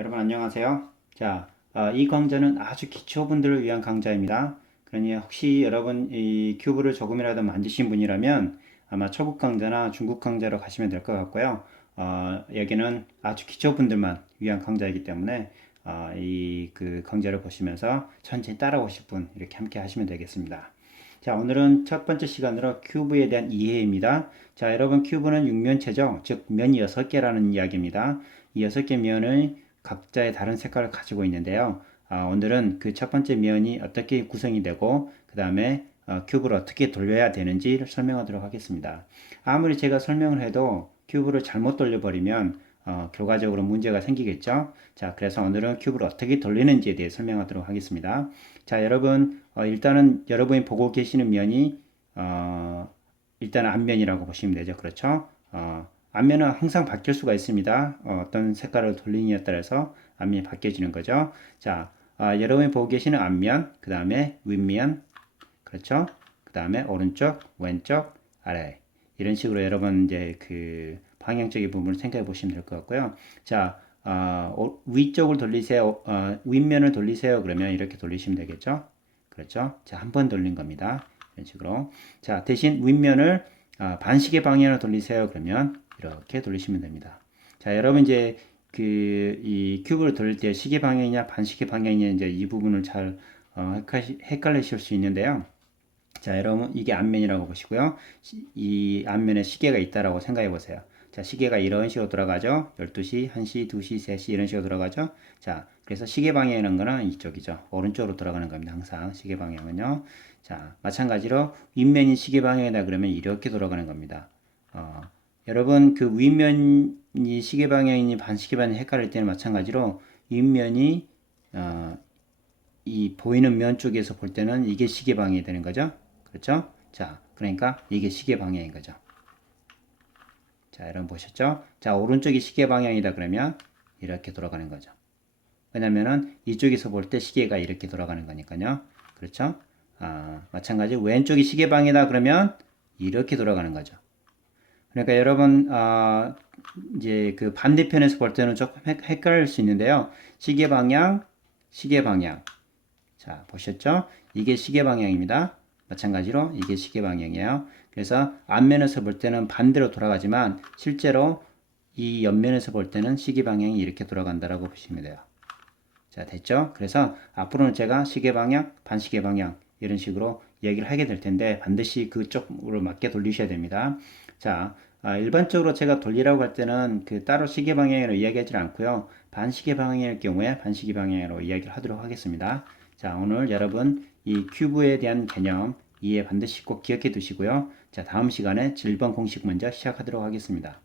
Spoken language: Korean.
여러분 안녕하세요. 자, 어, 이 강좌는 아주 기초분들을 위한 강좌입니다. 그러니 혹시 여러분 이 큐브를 조금이라도 만드신 분이라면 아마 초급 강좌나 중급 강좌로 가시면 될 것 같고요. 어, 여기는 아주 기초분들만 위한 강좌이기 때문에 어, 이그 강좌를 보시면서 천천히 따라오실 분 이렇게 함께 하시면 되겠습니다. 자, 오늘은 첫 번째 시간으로 큐브에 대한 이해입니다. 자, 여러분 큐브는 육면체죠. 즉 면이 6개라는 이야기입니다. 이 6개 면을 각자의 다른 색깔을 가지고 있는데요. 아, 오늘은 그 첫 번째 면이 어떻게 구성이 되고 그 다음에 어, 큐브를 어떻게 돌려야 되는지를 설명하도록 하겠습니다. 아무리 제가 설명을 해도 큐브를 잘못 돌려버리면 어, 결과적으로 문제가 생기겠죠. 자, 그래서 오늘은 큐브를 어떻게 돌리는지에 대해 설명하도록 하겠습니다. 자, 여러분, 어, 일단은 여러분이 보고 계시는 면이, 어, 일단 앞면이라고 보시면 되죠. 그렇죠? 어, 앞면은 항상 바뀔 수가 있습니다. 어, 떤 색깔을 돌리느냐에 따라서 앞면이 바뀌어지는 거죠. 자, 어, 여러분이 보고 계시는 앞면, 그 다음에 윗면, 그렇죠? 그 다음에 오른쪽, 왼쪽, 아래. 이런 식으로 여러분 이제 그 방향적인 부분을 생각해 보시면 될 것 같고요. 자, 어, 위쪽을 돌리세요. 어, 윗면을 돌리세요. 그러면 이렇게 돌리시면 되겠죠? 그렇죠? 자, 한 번 돌린 겁니다. 이런 식으로. 자, 대신 윗면을 어, 반시계 방향으로 돌리세요. 그러면 이렇게 돌리시면 됩니다. 자, 여러분 이제 그 이 큐브를 돌릴 때 시계 방향이냐 반시계 방향이냐 이제 이 부분을 잘 어, 헷갈리실 수 있는데요. 자, 여러분 이게 앞면이라고 보시고요. 이 앞면에 시계가 있다라고 생각해 보세요. 자, 시계가 이런 식으로 돌아가죠. 12시, 1시, 2시, 3시 이런 식으로 돌아가죠. 자, 그래서 시계 방향이라는 거는 이쪽이죠. 오른쪽으로 돌아가는 겁니다. 항상 시계 방향은요. 자, 마찬가지로 윗면이 시계 방향이다 그러면 이렇게 돌아가는 겁니다. 어, 여러분 그 윗면이 시계 방향이니 반시계 방향이 헷갈릴 때는 마찬가지로 윗면이 어, 이 보이는 면 쪽에서 볼 때는 이게 시계 방향이 되는 거죠. 그렇죠? 자, 그러니까 이게 시계 방향인 거죠. 자, 여러분 보셨죠? 자, 오른쪽이 시계 방향이다 그러면 이렇게 돌아가는 거죠. 왜냐면은 이쪽에서 볼 때 시계가 이렇게 돌아가는 거니까요. 그렇죠? 아, 마찬가지 왼쪽이 시계 방이다 그러면 이렇게 돌아가는 거죠. 그러니까 여러분 아, 이제 그 반대편에서 볼 때는 조금 헷 갈릴 수 있는데요. 시계 방향, 시계 방향. 자, 보셨죠? 이게 시계 방향입니다. 마찬가지로 이게 시계 방향이에요. 그래서 앞면에서 볼 때는 반대로 돌아가지만 실제로 이 옆면에서 볼 때는 시계 방향이 이렇게 돌아간다라고 보시면 돼요. 자, 됐죠? 그래서 앞으로는 제가 시계 방향, 반시계 방향 이런 식으로 얘기를 하게 될 텐데 반드시 그쪽으로 맞게 돌리셔야 됩니다. 자, 아, 일반적으로 제가 돌리라고 할 때는 그 따로 시계 방향으로 이야기하지 않고요. 반시계 방향일 경우에 반시계 방향으로 이야기를 하도록 하겠습니다. 자, 오늘 여러분 이 큐브에 대한 개념 이해 반드시 꼭 기억해 두시고요. 자, 다음 시간에 7번 공식 먼저 시작하도록 하겠습니다.